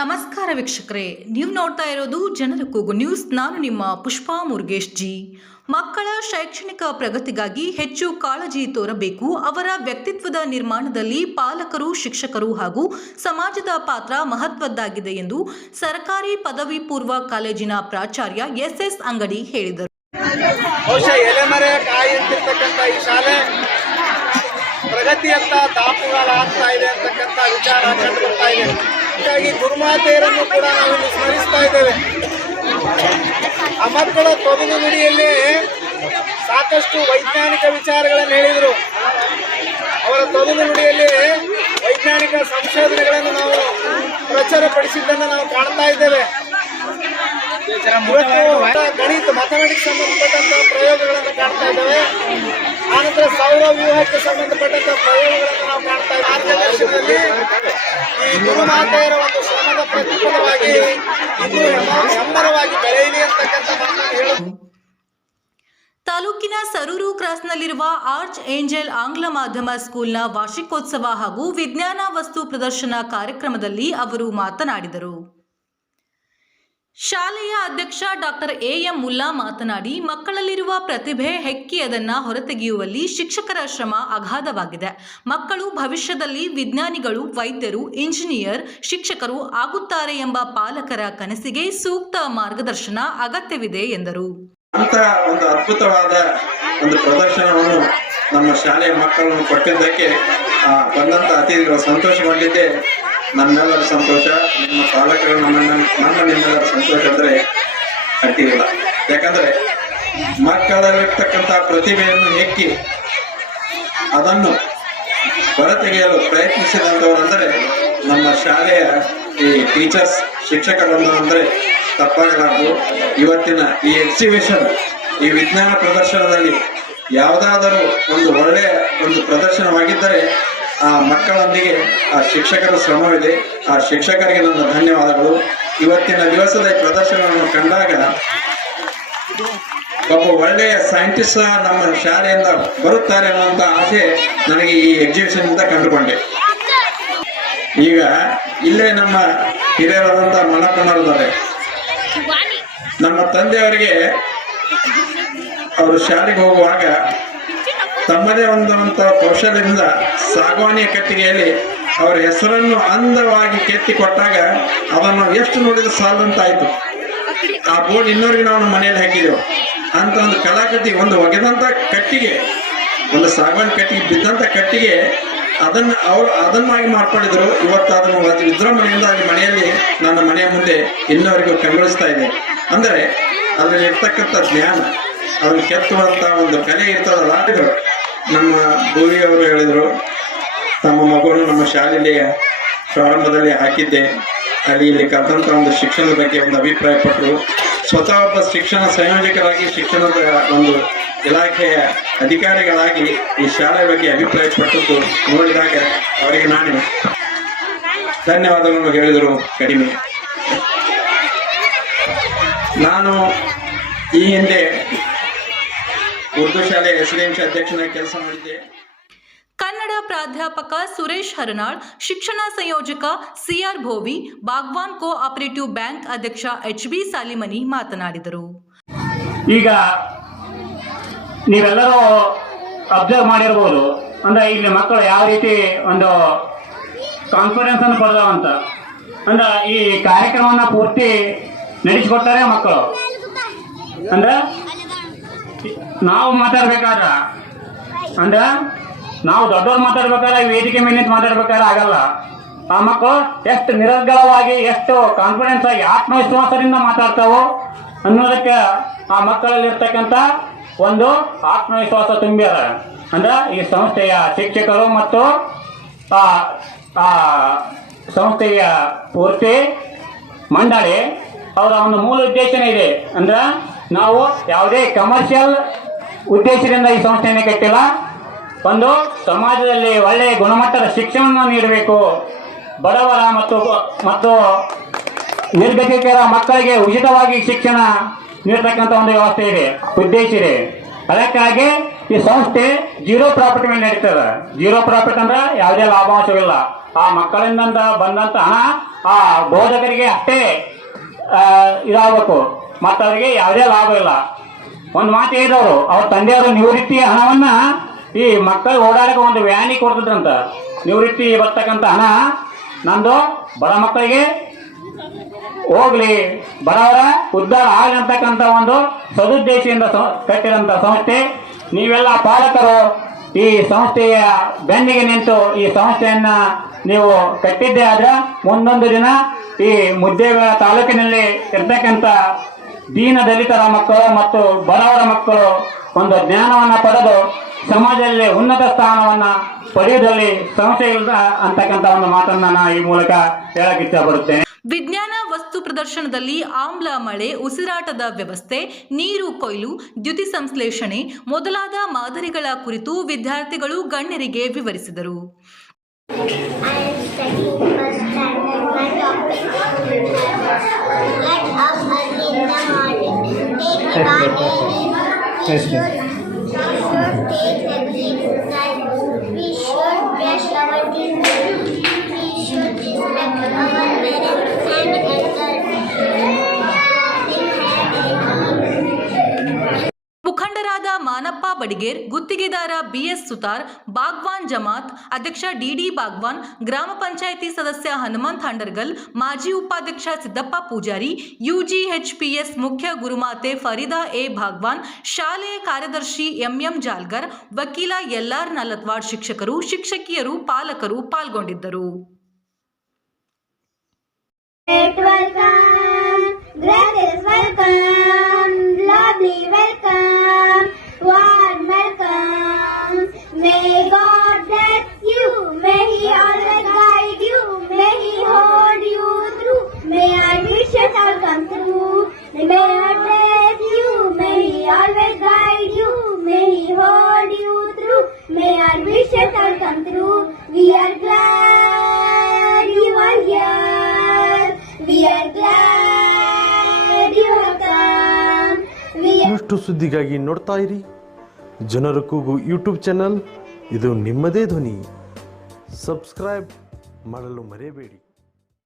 ನಮಸ್ಕಾರ ವೀಕ್ಷಕರೇ, ನೀವು ನೋಡ್ತಾ ಇರೋದು ಜನರ ಕೂಗು ನ್ಯೂಸ್. ನಾನು ನಿಮ್ಮ ಪುಷ್ಪಾ ಮುರುಗೇಶ್ ಜಿ. ಮಕ್ಕಳ ಶೈಕ್ಷಣಿಕ ಪ್ರಗತಿಗಾಗಿ ಹೆಚ್ಚು ಕಾಳಜಿ ತೋರಬೇಕು. ಅವರ ವ್ಯಕ್ತಿತ್ವದ ನಿರ್ಮಾಣದಲ್ಲಿ ಪಾಲಕರು, ಶಿಕ್ಷಕರು ಹಾಗೂ ಸಮಾಜದ ಪಾತ್ರ ಮಹತ್ವದ್ದಾಗಿದೆ ಎಂದು ಸರ್ಕಾರಿ ಪದವಿ ಪೂರ್ವ ಕಾಲೇಜಿನ ಪ್ರಾಚಾರ್ಯ ಎಸ್ ಅಂಗಡಿ ಹೇಳಿದರು. ಪ್ರಗತಿಯತ್ತ ದಾಪುಗಾಲಾಗ್ತಾ ಇದೆ ಅಂತಕ್ಕಂಥ ವಿಚಾರ ಕಂಡು ಬರ್ತಾ ಇದೆ. ಹೀಗಾಗಿ ಗುರುಮಾತೆಯರನ್ನು ಕೂಡ ನಾವು ಸ್ಮರಿಸ್ತಾ ಇದ್ದೇವೆ. ಆ ಮಕ್ಕಳ ತೊಗಲು ನುಡಿಯಲ್ಲಿ ಸಾಕಷ್ಟು ವೈಜ್ಞಾನಿಕ ವಿಚಾರಗಳನ್ನು ಹೇಳಿದರು. ಅವರ ತೊಗಲು ನುಡಿಯಲ್ಲಿ ವೈಜ್ಞಾನಿಕ ಸಂಶೋಧನೆಗಳನ್ನು ನಾವು ಪ್ರಚಾರಪಡಿಸಿದ್ದನ್ನು ನಾವು ಕಾಣ್ತಾ ಇದ್ದೇವೆ. ಗಣಿತ ಮ್ಯಾಥಮೆಟಿಕ್ಸ್ ಸಂಬಂಧಪಟ್ಟಂತಹ ಪ್ರಯೋಗಗಳನ್ನು ಕಾಣ್ತಾ ಇದ್ದೇವೆ. ಆನಂತರ ಸೌರ ವ್ಯೂಹಕ್ಕೆ ಸಂಬಂಧಪಟ್ಟಂತಹ ಪ್ರಯೋಗಗಳನ್ನು ನಾವು ಕಾಣ್ತಾ ಇದ್ದೇವೆ. ಮಾರ್ಗದರ್ಶನದಲ್ಲಿ ಈ ಗುರುಮಾತೆಯರ ಒಂದು ಶ್ರಮದ ಪ್ರತಿಫಲವಾಗಿ ಇನ್ನೂ ಹೆಮ್ಮರವಾಗಿ ಬೆಳೆಯಲಿ ಅಂತಕ್ಕಂಥ ಮಾತನ್ನು ಹೇಳುವುದು. ತಾಲೂಕಿನ ಸರೂರು ಕ್ರಾಸ್ನಲ್ಲಿರುವ ಆರ್ಚ್ ಏಂಜಲ್ ಆಂಗ್ಲ ಮಾಧ್ಯಮ ಸ್ಕೂಲ್ನ ವಾರ್ಷಿಕೋತ್ಸವ ಹಾಗೂ ವಿಜ್ಞಾನ ವಸ್ತು ಪ್ರದರ್ಶನ ಕಾರ್ಯಕ್ರಮದಲ್ಲಿ ಅವರು ಮಾತನಾಡಿದರು. ಶಾಲೆಯ ಅಧ್ಯಕ್ಷ ಡಾಕ್ಟರ್ ಎಂ ಮುಲ್ಲಾ ಮಾತನಾಡಿ, ಮಕ್ಕಳಲ್ಲಿರುವ ಪ್ರತಿಭೆ ಹೆಕ್ಕಿ ಅದನ್ನು ಹೊರತೆಗೆಯುವಲ್ಲಿ ಶಿಕ್ಷಕರ ಶ್ರಮ ಅಗಾಧವಾಗಿದೆ. ಮಕ್ಕಳು ಭವಿಷ್ಯದಲ್ಲಿ ವಿಜ್ಞಾನಿಗಳು, ವೈದ್ಯರು, ಇಂಜಿನಿಯರ್, ಶಿಕ್ಷಕರು ಆಗುತ್ತಾರೆ ಎಂಬ ಪಾಲಕರ ಕನಸಿಗೆ ಸೂಕ್ತ ಮಾರ್ಗದರ್ಶನ ಅಗತ್ಯವಿದೆ ಎಂದರು. ಅಂತ ಒಂದು ಅದ್ಭುತವಾದ ಒಂದು ಪ್ರದರ್ಶನವನ್ನು ನಮ್ಮ ಶಾಲೆಯ ಮಕ್ಕಳನ್ನು ಕೊಟ್ಟಿದ್ದಕ್ಕೆ ಬಂದಂತ ಅತಿಥಿಗಳು ಸಂತೋಷಗೊಂಡಿದ್ದೆ ನಮ್ಮೆಲ್ಲರ ಸಂತೋಷ. ನಿಮ್ಮ ಪಾಲಕರು ನಿಮ್ಮೆಲ್ಲರ ಸಂತೋಷ ಅಂದರೆ ಅಡ್ಡಿಯಿಲ್ಲ. ಯಾಕಂದ್ರೆ ಮಕ್ಕಳಲ್ಲಿರ್ತಕ್ಕಂಥ ಪ್ರತಿಭೆಯನ್ನು ಹೆಕ್ಕಿ ಅದನ್ನು ಹೊರತೆಗೆಯಲು ಪ್ರಯತ್ನಿಸಿದಂಥವರಂದರೆ ನಮ್ಮ ಶಾಲೆಯ ಈ ಟೀಚರ್ಸ್, ಶಿಕ್ಷಕರನ್ನು ಅಂದರೆ ತಪ್ಪಾಗಲಾರದು. ಇವತ್ತಿನ ಈ ಎಕ್ಸಿಬಿಷನ್, ಈ ವಿಜ್ಞಾನ ಪ್ರದರ್ಶನದಲ್ಲಿ ಯಾವುದಾದರೂ ಒಂದು ಒಳ್ಳೆಯ ಒಂದು ಪ್ರದರ್ಶನವಾಗಿದ್ದರೆ ಆ ಮಕ್ಕಳೊಂದಿಗೆ ಆ ಶಿಕ್ಷಕರ ಶ್ರಮವಿದೆ. ಆ ಶಿಕ್ಷಕರಿಗೆ ನನ್ನ ಧನ್ಯವಾದಗಳು. ಇವತ್ತಿನ ದಿವಸದ ಈ ಪ್ರದರ್ಶನವನ್ನು ಕಂಡಾಗ ಒಬ್ಬ ಒಳ್ಳೆಯ ಸೈಂಟಿಸ್ಟ್ ನಮ್ಮ ಶಾಲೆಯಿಂದ ಬರುತ್ತಾರೆ ಅನ್ನುವಂಥ ಆಸೆ ನನಗೆ ಈ ಎಕ್ಸಿಬಿಷನ್ ಇಂದ ಕಂಡುಕೊಂಡೆ. ಈಗ ಇಲ್ಲೇ ನಮ್ಮ ಹಿರಿಯರಾದಂಥ ಮಲ್ಲಪ್ಪನವರಿದ್ದಾರೆ. ನಮ್ಮ ತಂದೆಯವರಿಗೆ ಅವರು ಶಾಲೆಗೆ ಹೋಗುವಾಗ ತಮ್ಮದೇ ಒಂದಂತ ಕೌಶಲ್ಯದಿಂದ ಸಾಗವಾನಿಯ ಕಟ್ಟಿಗೆಯಲ್ಲಿ ಅವರ ಹೆಸರನ್ನು ಅಂದವಾಗಿ ಕೆತ್ತಿಕೊಟ್ಟಾಗ ಅದನ್ನು ಎಷ್ಟು ನೋಡಿದ್ರೆ ಸಾಲದಂತಾಯ್ತು. ಆ ಬೋರ್ಡ್ ಇನ್ನೊರಿಗೆ ನಾವು ಮನೆಯಲ್ಲಿ ಹಾಕಿದೆವು. ಅಂತ ಒಂದು ಕಲಾಕೃತಿ, ಒಂದು ಒಗೆದಂತ ಕಟ್ಟಿಗೆ, ಒಂದು ಸಾಗವಾನಿ ಕಟ್ಟಿಗೆ ಬಿದ್ದಂತ ಕಟ್ಟಿಗೆ, ಅದನ್ನಾಗಿ ಮಾರ್ಪಡಿದ್ರು. ಇವತ್ತು ಅದನ್ನು ವಿಜೃಂಭಣೆಯಿಂದ ಮನೆಯಲ್ಲಿ ನನ್ನ ಮನೆಯ ಮುಂದೆ ಇನ್ನವರೆಗೂ ಕಂಗೊಳಿಸ್ತಾ ಇದೆ. ಅಂದರೆ ಅದರಲ್ಲಿ ಇರ್ತಕ್ಕಂಥ ಜ್ಞಾನ, ಅದನ್ನು ಕೆತ್ತುವಂತ ಒಂದು ಕಲೆ ಇರ್ತದಲ್ಲ. ನಮ್ಮ ಭೂವಿಯವರು ಹೇಳಿದರು, ತಮ್ಮ ಮಗುವನ್ನು ನಮ್ಮ ಶಾಲೆಯಲ್ಲಿ ಪ್ರಾರಂಭದಲ್ಲಿ ಹಾಕಿದ್ದೆ, ಅಲ್ಲಿ ಇಲ್ಲಿ ಕರೆದಂಥ ಒಂದು ಶಿಕ್ಷಣದ ಬಗ್ಗೆ ಒಂದು ಅಭಿಪ್ರಾಯ ಪಟ್ಟರು. ಸ್ವತಃ ಒಬ್ಬ ಶಿಕ್ಷಣ ಸಂಯೋಜಕರಾಗಿ, ಶಿಕ್ಷಣದ ಒಂದು ಇಲಾಖೆಯ ಅಧಿಕಾರಿಗಳಾಗಿ ಈ ಶಾಲೆಯ ಬಗ್ಗೆ ಅಭಿಪ್ರಾಯ ಪಟ್ಟದ್ದು ನೋಡಿದಾಗ ಅವರಿಗೆ ನಾನು ಧನ್ಯವಾದಗಳನ್ನು ಹೇಳಿದರು ಕಡಿಮೆ. ನಾನು ಈ ಹಿಂದೆ ಉರ್ದು ಶಾಲೆ ಎಸ್ಡಿಎಂಸಿ ಅಧ್ಯಕ್ಷನಾಗಿ ಕೆಲಸ ಮಾಡಿದ್ದೆ. ಕನ್ನಡ ಪ್ರಾಧ್ಯಾಪಕ ಸುರೇಶ್ ಹರನಾಳ್, ಶಿಕ್ಷಣ ಸಂಯೋಜಕ CR Bhovi, Bagwan cooperative bank ಅಧ್ಯಕ್ಷ HB ಸಾಲಿಮನಿ ಮಾತನಾಡಿದರು. ಈಗ ನೀವೆಲ್ಲರೂ ಅಬ್ಸರ್ವ್ ಮಾಡಿರ್ಬೋದು, ಅಂದ್ರೆ ಇಲ್ಲಿ ಮಕ್ಕಳು ಯಾವ ರೀತಿ ಒಂದು ಕಾನ್ಫಿಡೆನ್ಸ್ ಅನ್ನು ಪಡೆದವಂತ. ಅಂದ್ರೆ ಈ ಕಾರ್ಯಕ್ರಮನ ಪೂರ್ತಿ ನಡೆಸಿಕೊಡ್ತಾರೆ ಮಕ್ಕಳು. ಅಂದ್ರೆ ನಾವು ಮಾತಾಡ್ಬೇಕಾದ್ರ, ಅಂದ್ರೆ ನಾವು ದೊಡ್ಡವ್ರು ಮಾತಾಡ್ಬೇಕಾದ್ರೆ ವೇದಿಕೆ ಮೇಲೆ ಮಾತಾಡ್ಬೇಕಾದ್ರೆ ಆಗಲ್ಲ. ಆ ಮಕ್ಕಳು ಎಷ್ಟು ನಿರರ್ಗಳವಾಗಿ, ಎಷ್ಟು ಕಾನ್ಫಿಡೆನ್ಸ್ ಆಗಿ, ಆತ್ಮವಿಶ್ವಾಸದಿಂದ ಮಾತಾಡ್ತಾವೋ ಅನ್ನೋದಕ್ಕೆ ಆ ಮಕ್ಕಳಲ್ಲಿರ್ತಕ್ಕಂಥ ಒಂದು ಆತ್ಮವಿಶ್ವಾಸ ತುಂಬ್ಯಾರ. ಅಂದ್ರೆ ಈ ಸಂಸ್ಥೆಯ ಶಿಕ್ಷಕರು ಮತ್ತು ಆ ಸಂಸ್ಥೆಯ ಪೂರ್ತಿ ಮಂಡಳಿ ಅವರ ಒಂದು ಮೂಲ ಉದ್ದೇಶನೇ ಇದೆ. ಅಂದ್ರೆ ನಾವು ಯಾವುದೇ ಕಮರ್ಷಿಯಲ್ ಉದ್ದೇಶದಿಂದ ಈ ಸಂಸ್ಥೆಯನ್ನು ಕಟ್ಟಿಲ್ಲ. ಒಂದು ಸಮಾಜದಲ್ಲಿ ಒಳ್ಳೆಯ ಗುಣಮಟ್ಟದ ಶಿಕ್ಷಣವನ್ನು ನೀಡಬೇಕು. ಬಡವರ ಮತ್ತು ನಿರ್ಗತಿಕರ ಮಕ್ಕಳಿಗೆ ಉಚಿತವಾಗಿ ಶಿಕ್ಷಣ ನೀಡತಕ್ಕಂಥ ಒಂದು ವ್ಯವಸ್ಥೆ ಇದೆ, ಉದ್ದೇಶ ಇದೆ. ಅದಕ್ಕಾಗಿ ಈ ಸಂಸ್ಥೆ ಜೀರೋ ಪ್ರಾಫಿಟ್ ಮೇಲೆ ನಡೀತದೆ. ಜೀರೋ ಪ್ರಾಫಿಟ್ ಅಂದ್ರೆ ಯಾವುದೇ ಲಾಭಾಂಶವಿಲ್ಲ. ಆ ಮಕ್ಕಳಿಂದ ಬಂದಂತ ಹಣ ಆ ಬೋಧಕರಿಗೆ ಅಷ್ಟೇ ಇದಾಗಬೇಕು, ಮತ್ತು ಅವರಿಗೆ ಯಾವುದೇ ಲಾಭ ಇಲ್ಲ. ಒಂದು ಮಾತು ಹೇಳಿದವರು, ಅವ್ರ ತಂದೆಯವರು ನಿವೃತ್ತಿಯ ಹಣವನ್ನ ಈ ಮಕ್ಕಳು ಓಡಾಡಕ್ಕೆ ಒಂದು ವ್ಯಾನಿಗೆ ಕೊಡ್ತಿದ್ರಂತ. ನಿವೃತ್ತಿ ಬರ್ತಕ್ಕಂಥ ಹಣ ನಂದು ಬಡ ಮಕ್ಕಳಿಗೆ ಹೋಗ್ಲಿ, ಬಡವರ ಉದ್ಧಾರ ಆಗಲಿ ಅಂತಕ್ಕಂಥ ಒಂದು ಸದುದ್ದೇಶದಿಂದ ಕಟ್ಟಿದಂಥ ಸಂಸ್ಥೆ. ನೀವೆಲ್ಲ ಪಾಲಕರು ಈ ಸಂಸ್ಥೆಯ ಬೆನ್ನಿಗೆ ನಿಂತು ಈ ಸಂಸ್ಥೆಯನ್ನ ನೀವು ಕಟ್ಟಿದ್ದೇ ಆದ್ರೆ ಮುಂದೊಂದು ದಿನ ಈ ಮುದ್ದೇಬೇಳ ತಾಲೂಕಿನಲ್ಲಿ ಇರ್ತಕ್ಕಂಥ ದೀನ ದಲಿತರ ಮಕ್ಕಳು ಮತ್ತು ಬಡವರ ಮಕ್ಕಳು ಒಂದು ಜ್ಞಾನವನ್ನ ಪಡೆದು ಸಮಾಜದಲ್ಲಿ ಉನ್ನತ ಸ್ಥಾನವನ್ನ ಪಡೆಯುವುದರಲ್ಲಿ ಸಂಶಯ ಇಲ್ಲ ಅಂತಕ್ಕಂಥ ಒಂದು ಮಾತನ್ನ ನಾನು ಈ ಮೂಲಕ ಹೇಳಕ್ ಇಷ್ಟಪಡುತ್ತೇನೆ. ವಿಜ್ಞಾನ ವಸ್ತು ಪ್ರದರ್ಶನದಲ್ಲಿ ಆಮ್ಲ ಮಳೆ, ಉಸಿರಾಟದ ವ್ಯವಸ್ಥೆ, ನೀರು ಕೊಯ್ಲು, ದ್ಯುತಿ ಸಂಶ್ಲೇಷಣೆ ಮೊದಲಾದ ಮಾದರಿಗಳ ಕುರಿತು ವಿದ್ಯಾರ್ಥಿಗಳು ಗಣ್ಯರಿಗೆ ವಿವರಿಸಿದರು. ಮುಖಂಡರಾದ ಮಾನಪ್ಪ ಬಡಿಗೇರ್, ಗುತ್ತಿಗೆದಾರ ಬಿಎಸ್ ಸುತಾರ್, ಬಾಗ್ವಾನ್ ಜಮಾತ್ ಅಧ್ಯಕ್ಷ ಡಿಡಿ ಬಾಗ್ವಾನ್, ಗ್ರಾಮ ಪಂಚಾಯಿತಿ ಸದಸ್ಯ ಹನುಮಂತ್ ಹಂಡರ್ಗಲ್, ಮಾಜಿ ಉಪಾಧ್ಯಕ್ಷ ಸಿದ್ದಪ್ಪ ಪೂಜಾರಿ, ಯುಜಿಎಚ್ಪಿಎಸ್ ಮುಖ್ಯ ಗುರುಮಾತೆ ಫರೀದಾ ಎ ಭಾಗ್ವಾನ್, ಶಾಲೆಯ ಕಾರ್ಯದರ್ಶಿ ಎಂಎಂ ಜಾಲ್ಗರ್, ವಕೀಲ ಎಲ್ಆರ್ ನಲತ್ವಾಡ್, ಶಿಕ್ಷಕರು, ಶಿಕ್ಷಕಿಯರು, ಪಾಲಕರು ಪಾಲ್ಗೊಂಡಿದ್ದರು. Lovely welcome, warm welcome. May God bless you, may He always guide you, may He hold you through, may our wishes all come true. May God bless you, may He always guide you, may He hold you through, may our wishes all come true. We are glad you are here, we are glad you have come. ಇನ್ನಷ್ಟು ಸುದ್ದಿಗಾಗಿ ನೋಡ್ತಾ ಇರಿ ಜನರ ಕೂಗು YouTube channel. ಇದು ನಿಮ್ಮದೇ ಧ್ವನಿ. Subscribe ಮಾಡಲು ಮರೆಯಬೇಡಿ.